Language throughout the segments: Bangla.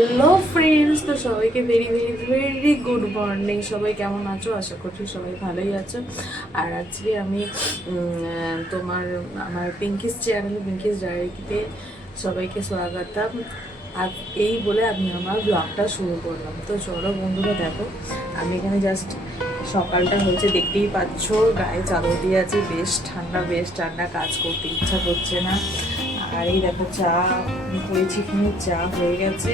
হ্যালো ফ্রেন্ডস, তো সবাইকে very very very good morning. সবাই কেমন আছো? আশা করছি সবাই ভালোই আছো। আর আজকে আমি আমার পিঙ্কিস চ্যানেল পিঙ্কিস ডায়েরিতে সবাইকে স্বাগতম। আর এই বলে আমি আমার ব্লগটা শুরু করলাম। তো চলো বন্ধুরা, দেখো আমি এখানে জাস্ট সকালটা হয়েছে, দেখতেই পাচ্ছ, গায়ে চাদর দিয়ে আছি, বেশ ঠান্ডা, কাজ করতে ইচ্ছা করছে না। আর এই দেখো চা করেছি, এখানে চা হয়ে গেছে।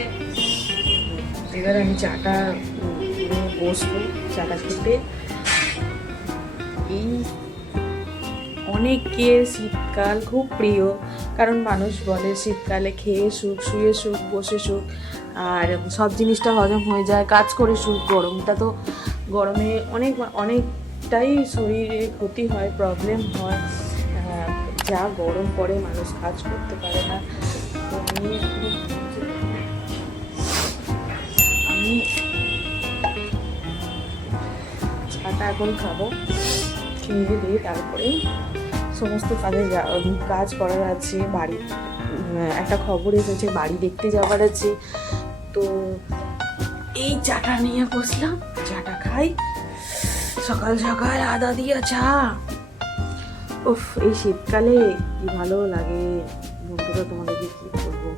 এবার আমি চাটা বসবো, চাটা খেতে। এই অনেকের শীতকাল খুব প্রিয়, কারণ মানুষ বলে শীতকালে খেয়ে সুখ, শুয়ে সুখ, বসে সুখ, আর সব জিনিসটা হজম হয়ে যায়, কাজ করে সুখ। গরমে অনেকটাই শরীরে ক্ষতি হয়, প্রবলেম হয়, যা গরম পড়ে মানুষ কাজ করতে পারে না। তো আমি চাটা এখন খাবো, খেয়ে দিয়ে তারপরে সমস্ত কাজ করার আছে। বাড়ি একটা খবর এসেছে, বাড়ি দেখতে যাওয়ার আছে। তো এই চাটা নিয়ে বসলাম, চাটা খাই, সকাল সকাল আদা দিয়া চা। উফ, এই শীতকালে কি ভালো লাগে বন্ধুরা, তোমাদেরকে কি বলবো।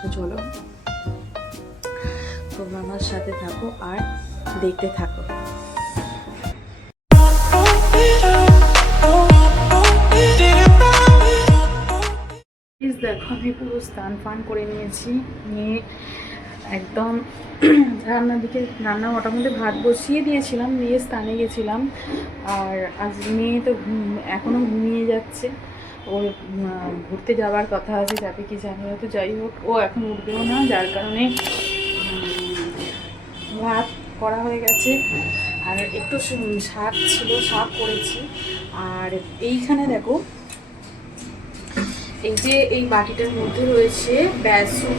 তো চলো তোমরা আমার সাথে থাকো আর দেখতে থাকো। দেখো আমি পুরো স্নান ফান করে নিয়েছি, নিয়ে একদম রান্না মোটামুটি ভাত বসিয়ে দিয়েছিলাম, দিয়ে স্নানে গেছিলাম। আর আজ মেয়ে তো এখনও ঘুমিয়ে যাচ্ছে, ওর ঘুরতে যাওয়ার কথা আছে, যাবে কি জানি না। তো যাই হোক, ও এখন উঠবেও না, যার কারণে ভাত করা হয়ে গেছে। আর একটু শাক ছিল, শাক করেছি। আর এইখানে দেখো, এই যে এই বাটিটার মধ্যে রয়েছে বেসন,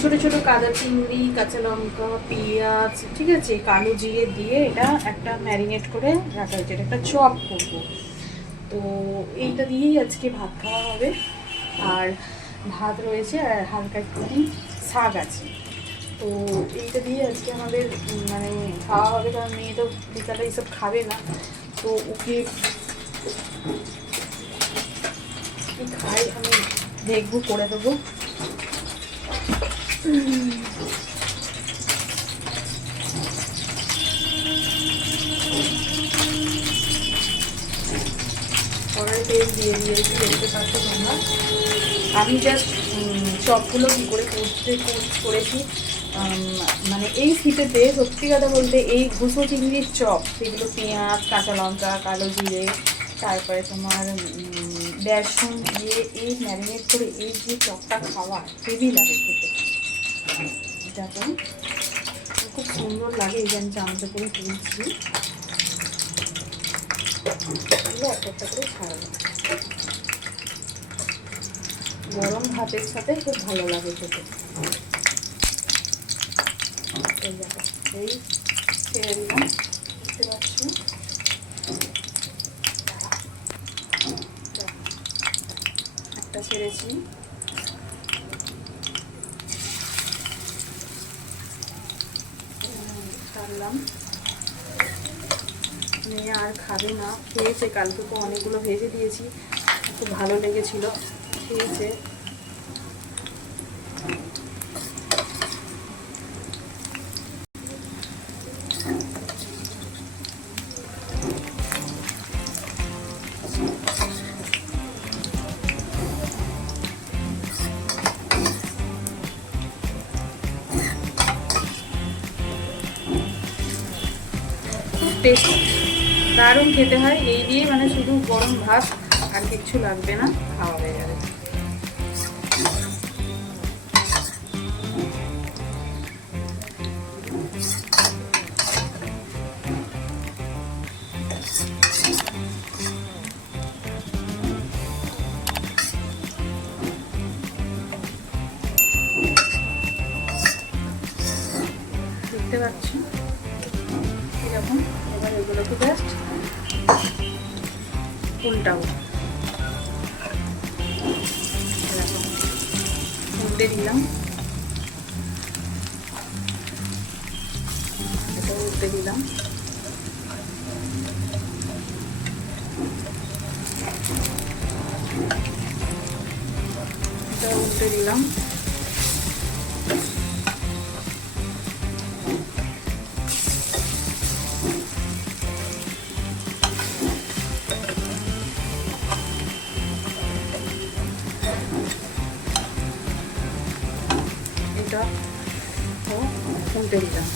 ছোট ছোট কাদা চিংড়ি, কাঁচা লঙ্কা, পেঁয়াজ, ঠিক আছে, কালো জিরে দিয়ে এটা একটা ম্যারিনেট করে রাখা হয়েছে। এটা একটা চপ করবো, তো এইটা দিয়েই আজকে ভাত খাওয়া হবে। আর ভাত রয়েছে, আর হালকা একটু শাক আছে। তো এইটা দিয়ে আজকে আমাদের মানে খাওয়া হবে, কারণ মেয়ে তো বিকালে এইসব খাবে না। তো ওকে কি খাই আমি দেখবো, করে দেবো। কড়াই তেল দিয়ে দিয়েছি, দেখতে পাচ্ছ তোমরা। আমি জাস্ট চপগুলো কী করে করেছি, মানে এই শীতেতে সত্যি কথা বলতে এই ঘুষো চিংড়ির চপ, সেগুলো পেঁয়াজ, কাঁচা লঙ্কা, কালো জিরে, তারপরে তোমার বেসন দিয়ে এই ম্যারিনেট করে এই যে চপটা খাওয়া হেভি লাগে খেতে। দেখো খুব সুন্দর লাগে। এই যে আমি চামচা করে তুলছি, একটা একটা করে খাওয়াবো। গরম ভাতের সাথে খুব ভালো লাগে খেতে। এই দেখো, এই ছেড়ে দিলাম, দেখতে পাচ্ছ। একটা ছেড়েছি, ছাড়লাম। মেয়ে আর খাবে না, খেয়েছে, কালকে তো অনেকগুলো ভেজে দিয়েছি, খুব ভালো লেগেছিল, খেয়েছে। টেস্ট দারুণ খেতে হয় এই দিয়ে, মানে শুধু গরম ভাত আর কিচ্ছু লাগবে না, খাওয়া হয়ে যাবে। দেখতে পাচ্ছি এরকম। এবার এগুলোকে জাস্ট উল্টাবো। উল্টে দিলাম, এটা উল্টে দিলাম। এটা উল্টে দিলাম। এটা উল্টে দিলাম।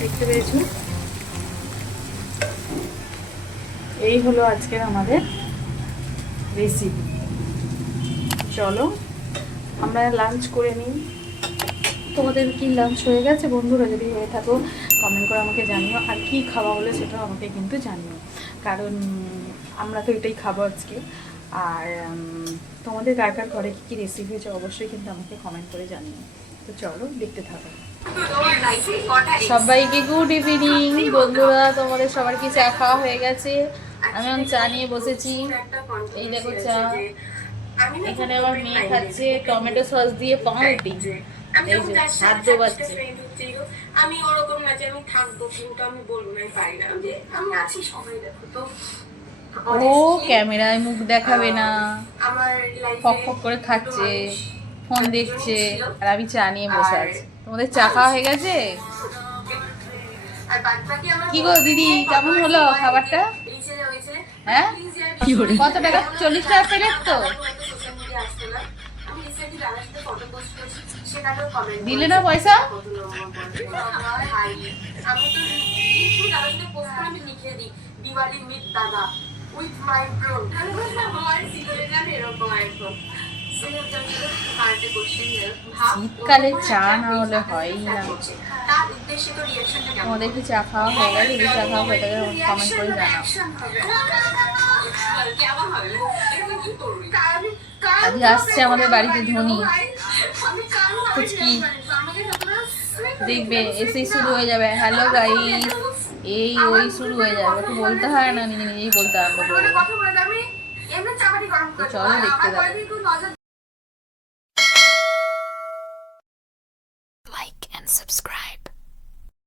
দেখতে পেয়েছো? এই হলো আজকের আমাদের রেসিপি। চলো আমরা লাঞ্চ করে নিই। তোমাদের কি লাঞ্চ হয়ে গেছে বন্ধুরা? যদি হয়ে থাকো কমেন্ট করে আমাকে জানিও, আর কি খাওয়া হলো সেটাও আমাকে কিন্তু জানিও, কারণ আমরা তো এটাই খাবো আজকে। আর তোমাদের কার কার ঘরে কী কী রেসিপি হয়েছে অবশ্যই কিন্তু আমাকে কমেন্ট করে জানিও। তো চলো দেখতে থাকো। সবাইকে গুড ইভিনিং বন্ধুরা। তোমাদের সবার কি চা খাওয়া হয়ে গেছে? আমি এখন চা নিয়ে বসেছি। এই দেখো চা, এখানে আমার মেয়ে খাচ্ছে টমেটো সস দিয়ে পাউরুটি। এই যে হাত ডোবাচ্ছে। আমি ওরকম না যে আমি থাকবো, কিন্তু আমি বলবো না, পারি না, যে আমি আছি, সবাই দেখো তো। ও ক্যামেরায় মুখ দেখাবে না, আমার ফক ফক করে খাচ্ছে, ফোন দেখছে, আর আমি চা নিয়ে বসে আছি। তোমাদের চা খাওয়া হয়ে গেছে? কি গো দিদি, কেমন হলো খাবারটা? হ্যাঁ, কত টাকা? 40 টাকা প্লেট তো? দিলে না পয়সা? শীতকালে চা না হলে হয়ই না। তোমাদের কি চা খাওয়া হয়ে গেছে? যদি চা খাওয়া হয়ে গেলে কমেন্ট করে জানাও। আজকে আসছে আমাদের বাড়িতে ধনী ফুচকি, দেখবে এসেই শুরু হয়ে যাবে হ্যালো গাইস, এই ওই শুরু হয়ে যাবে। একটু বলতে হয় না, নিজে নিজেই বলতে আরম্ভ করবে। তো চলো দেখতে থাকো।